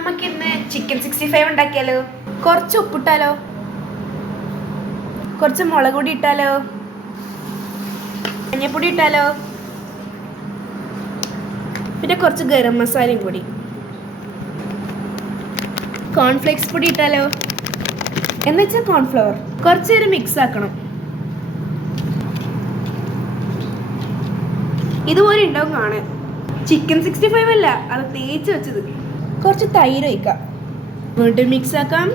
നമുക്ക് ഇന്ന് ചിക്കൻ 65 ഉണ്ടാക്കിയാലോ? കുറച്ച് ഉപ്പിട്ടാലോ, കുറച്ച് മുളക് പൊടി ഇട്ടാലോ, മഞ്ഞപ്പൊടി ഇട്ടാലോ, പിന്നെ കുറച്ച് ഗരം മസാലയും കൂടി, കോൺഫ്ലേക്സ് പൊടി ഇട്ടാലോ, എന്നുവെച്ചാൽ കോൺഫ്ലവർ. കുറച്ച് നേരം മിക്സ് ആക്കണം. ഇതുപോലെ ഉണ്ടാവും കാണാൻ. ചിക്കൻ 65 അല്ല, അത് തേച്ച് വെച്ചത്. കുറച്ച് തൈര് ഒഴിക്കാം, വീണ്ടും മിക്സ് ആക്കാം.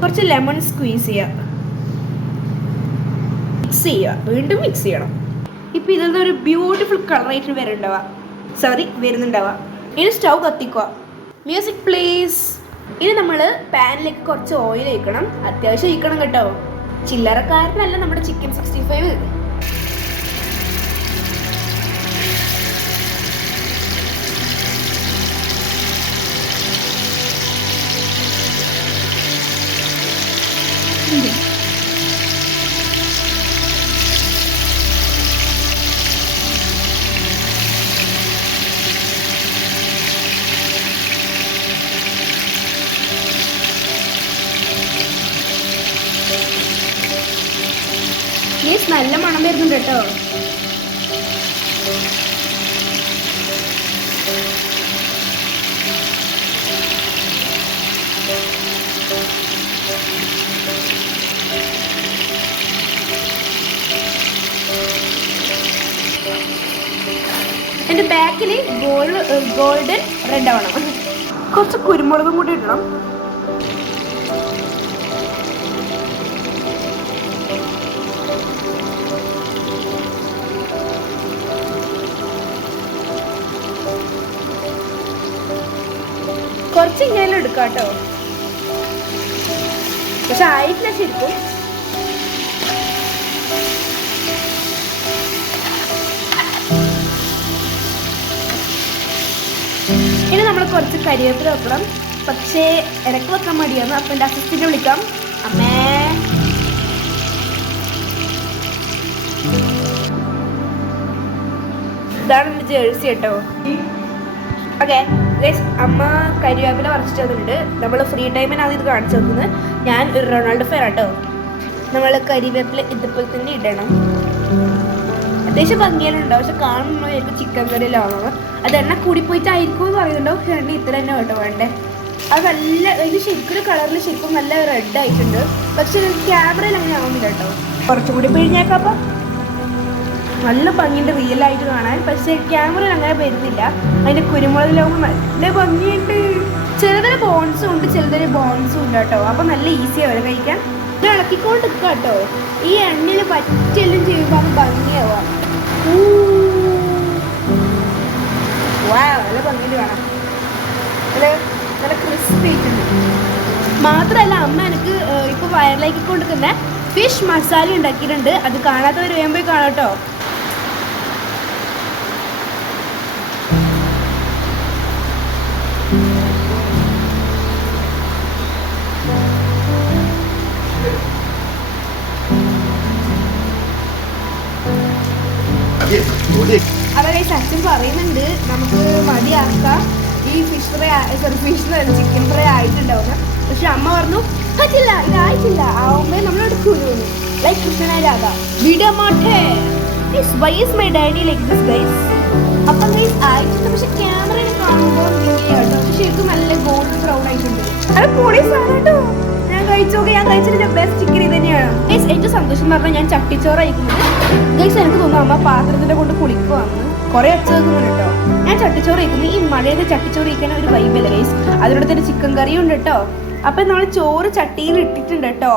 കുറച്ച് ലെമൺ സ്ക്വീസ് ചെയ്യാം, മിക്സ് ചെയ്യുക, വീണ്ടും മിക്സ് ചെയ്യണം. ഇപ്പം ഇതെന്താ ഒരു ബ്യൂട്ടിഫുൾ കളറായിട്ട് വരുന്നുണ്ടാവുക. ഇനി സ്റ്റൗ കത്തിക്കുക. Music please. ഇനി നമ്മൾ പാനിലേക്ക് കുറച്ച് ഓയിൽ ഒഴിക്കണം. അത്യാവശ്യം ഒഴിക്കണം കേട്ടോ, ചില്ലറക്കാരനല്ല നമ്മുടെ ചിക്കൻ 65. നല്ല മണം വരുന്നുണ്ട് കേട്ടോ. എൻ്റെ ബാക്കിൽ ഗോൾഡൻ റെഡ് ആവണം. കുറച്ച് കുരുമുളകും കൂടി ഇടണം. കുറച്ച് ഇങ്ങനെ എടുക്കാം കേട്ടോ, പക്ഷെ ആയിട്ടില്ല ശരിക്കും. ഇനി നമ്മൾ കുറച്ച് കരിവേപ്പില വെക്കണം, പക്ഷേ ഇടയ്ക്ക് വെക്കാൻ മടിയാണ്. അപ്പം എൻ്റെ അസിസ്റ്റന്റിനെ വിളിക്കാം. അമ്മേ, ഇതാണ് എൻ്റെ ജേഴ്സി കേട്ടോ. ഓക്കെ ഗൈസ്, അമ്മ കരിവേപ്പില പറിച്ചിട്ടുണ്ട്. നമ്മൾ ഫ്രീ ടൈമിനാണ് ഇത് കാണിച്ചു നോക്കുന്നത്. ഞാൻ ഒരു റൊണാൾഡോ ഫാൻ കേട്ടോ. നമ്മൾ കരിവേപ്പില ഇതുപോലെ തന്നെ ഇടണം. അത്യാവശ്യം ഭംഗിയെല്ലാം പക്ഷെ കാണുമ്പോൾ എനിക്ക് ചിക്കൻ കറിയിലാണോ, അത് എണ്ണ കൂടിപ്പോയിട്ടായിരിക്കും എന്ന് പറയുന്നുണ്ടോ. പക്ഷെ എണ്ണ ഇത്ര തന്നെ കേട്ടോ വേണ്ടേ. അത് നല്ല ഇത് ശരിക്കും കളറിൽ ശരിക്കും നല്ല റെഡ് ആയിട്ടുണ്ട്, പക്ഷെ ക്യാമറയിൽ അങ്ങനെ ആവുന്നില്ല കേട്ടോ. കുറച്ചും കൂടി പിഴിഞ്ഞേക്കാം. നല്ല ഭംഗിയുണ്ട് റിയലായിട്ട് കാണാൻ, പക്ഷേ ക്യാമറയിൽ അങ്ങനെ വരുന്നില്ല. അതിൻ്റെ കുരുമുളകിലാവുമ്പോൾ നല്ല ഭംഗിയുണ്ട്. ചിലതൊരു ബോൺസും ഉണ്ട്, ചിലതൊരു ബോൺസും ഉണ്ട് കേട്ടോ. അപ്പം നല്ല ഈസിയാണ് അവരെ കഴിക്കാൻ. ഇത് ഇളക്കിക്കൊണ്ട് നിൽക്കുക കേട്ടോ. ഈ എണ്ണയിൽ പറ്റെല്ലാം ചെയ്യുമ്പോൾ അത് ഭംഗിയാവാം. നല്ല ഭംഗിയിൽ കാണാം. നല്ല ക്രിസ്പി ആയിട്ടുണ്ട്. മാത്രമല്ല അമ്മ എനിക്ക് ഇപ്പോൾ വയറിലേക്ക് കൊണ്ടിരിക്കുന്ന ഫിഷ് മസാല ഉണ്ടാക്കിയിട്ടുണ്ട്. അത് കാണാത്തവർ വേഗം കാണാം കേട്ടോ. അവരെ സച്ചിൻ പറയുന്നുണ്ട് നമുക്ക് മതിയാക്കാം ഈ ഫിഷ് ഫ്രൈ, ചിക്കൻ ഫ്രൈ ആയിട്ടുണ്ടാവുക. പക്ഷെ അമ്മ പറഞ്ഞു പറ്റില്ല, ഇതായിട്ടില്ല, ആവുമ്പോൾ നമ്മളെടുക്കുന്നു. ലൈക്ക് കൃഷ്ണനാരാധ വീഡിയോ മാറ്റേ my daddy like this guys. അപ്പം ഗൈസ് ആയിട്ടുണ്ട്, പക്ഷെ ക്യാമറയിൽ കാണുമ്പോൾ കേട്ടോ ശരിക്കും നല്ല ഗോൾഡ് ബ്രൗൺ ആയിട്ടുണ്ട്. അത് പൊളീസാണ് കേട്ടോ. ഞാൻ കഴിച്ചിട്ട് ബെസ്റ്റ് ചിക്കൻ ഇത് തന്നെയാണ് ഗൈസ്. ഏറ്റവും സന്തോഷം എന്ന് പറഞ്ഞാൽ ഞാൻ ചട്ടിച്ചോറ് കഴിക്കുന്നത് ഗൈസ്. എനിക്ക് തോന്നുന്നു അമ്മ പാത്രത്തിൻ്റെ കൊണ്ട് കുളിക്കുവാന്ന്. കുറേ ഒച്ച വെക്കുന്നുണ്ട് കേട്ടോ. ഞാൻ ചട്ടിച്ചോറ് കഴിക്കുന്നത് ഈ മഴയുടെ ചട്ടിച്ചോറ് കഴിക്കാൻ ഒരു വൈബല്ല ഗൈസ്. അതിനോട് തന്നെ ചിക്കൻ കറിയും ഉണ്ട് കേട്ടോ. അപ്പം നമ്മൾ ചോറ് ചട്ടിയിൽ ഇട്ടിട്ടുണ്ട് കേട്ടോ.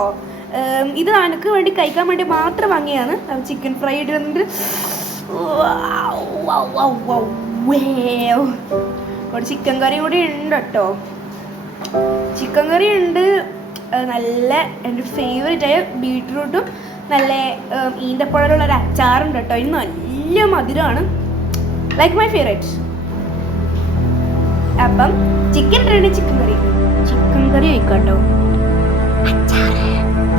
ഇത് എനിക്ക് വേണ്ടി കഴിക്കാൻ വേണ്ടി മാത്രം വാങ്ങിയാണ്. ചിക്കൻ ഫ്രൈ ഇടുന്നുണ്ട്. ഒരു ചിക്കൻ കറി കൂടി ഉണ്ട് കേട്ടോ. ചിക്കൻ കറി ഉണ്ട്. നല്ല എൻ്റെ ഫേവറേറ്റ് ആയ ബീട്രൂട്ടും നല്ല ഈന്തപ്പഴമുള്ള ഒരു അച്ചാറുണ്ട് കേട്ടോ. ഇത് നല്ല മധുരമാണ്, ലൈക്ക് മൈ ഫേവറേറ്റ്. അപ്പം ചിക്കൻ റെഡി. ചിക്കൻ കറി വയ്ക്കാം കേട്ടോ.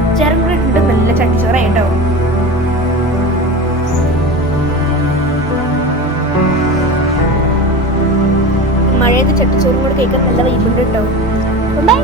അച്ചാറും കൂടെ ഉണ്ട്. നല്ല ചട്ടിച്ചോറായി കേട്ടോ. മഴയത്ത് ചട്ടിച്ചോറും കൂടെ കേൾക്കാൻ നല്ല വൈബുണ്ട് കേട്ടോ. ബൈ.